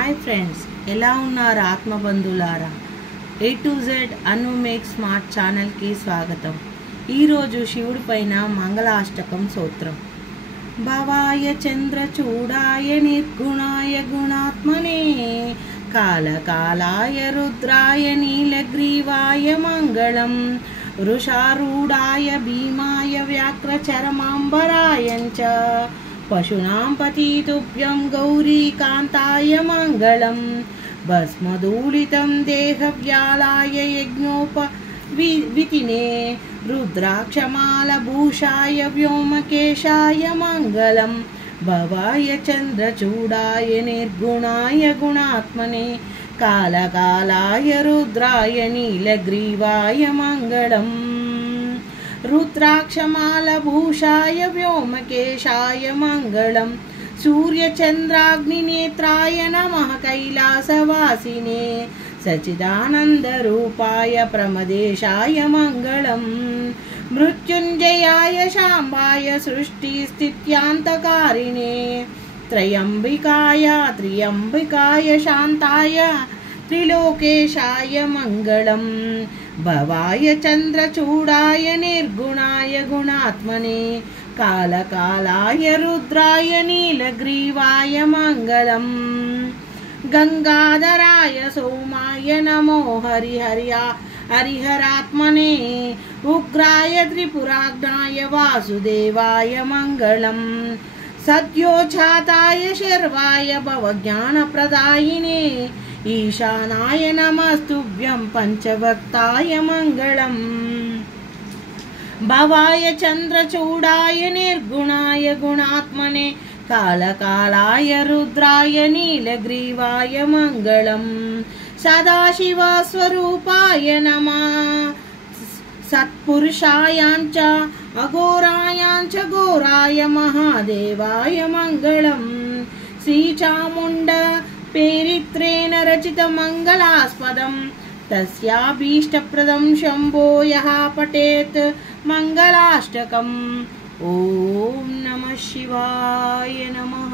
Hi friends, ఎలా ఉన్నారు ఆత్మబంధులారా? A to Z Anu make smart ఛానల్కి స్వాగతం. ఈరోజు శివుడి పైన మంగళాష్టకం స్తోత్రం. భవాయ చంద్రచూడాయ నిర్గుణాయ గుణాత్మనే కాలకాలాయ రుద్రాయ నీలగ్రీవాయ మంగళం వృషారూఢాయ భీమాయ వ్యాఘ్రచరమాంబరాయంచ పశూనాం పతితుభ్యం గౌరీకాంతాయ మంగళం భస్మధూళితం దేహవ్యాలాయ యజ్ఞోపవితినే రుద్రాక్షమాలభూషాయ వ్యోమకేశాయ మంగళం భవాయ చంద్రచూడాయ నిర్గుణాయ గుణాత్మనే కాలకాలాయ రుద్రాయ నీలగ్రీవాయ మంగళం रुद्राक्षमालभूषाय व्योमकेशाय मंगलम सूर्यचंद्राग्निनेत्राय नमः कैलासवासिने सच्चिदानंदरूपाय प्रमदेशाय मंगलम मृत्युंजयाय शांबाय सृष्टिस्थित्यान्तकारिणे त्र्यंबिकाय शांताय त्रिलोकेशाय मंगलम भवाय चंद्रचूडाय निर्गुणाय गुणात्मने कालकालाय रुद्राय नीलग्रीवाय मंगलम गंगाधराय सोमाय नमो हरिहरात्मने उग्राय त्रिपुराग्नाय वासुदेवाय मंगलम सद्योच्छाताय शर्वाय भवज्ञानप्रदायिने ईशानाय नमस्तुभ्यं पंचभक्ताय मंगलम भवाय चंद्रचूडाय निर्गुणाय गुणात्मने कालकालाय रुद्राय नीलग्रीवाय मंगलम सदाशिवस्वरूपाय नमः सत्पुरुषायांच अघोरायांच घोराय महादेवाय मंगलम श्रीचामुण्ड पेरित्रेण रचित मंगलास्पदं तस्याभीष्टप्रदं शंभो यः पठेत् मंगलाष्टकम्। ओम नमः शिवाय नमः।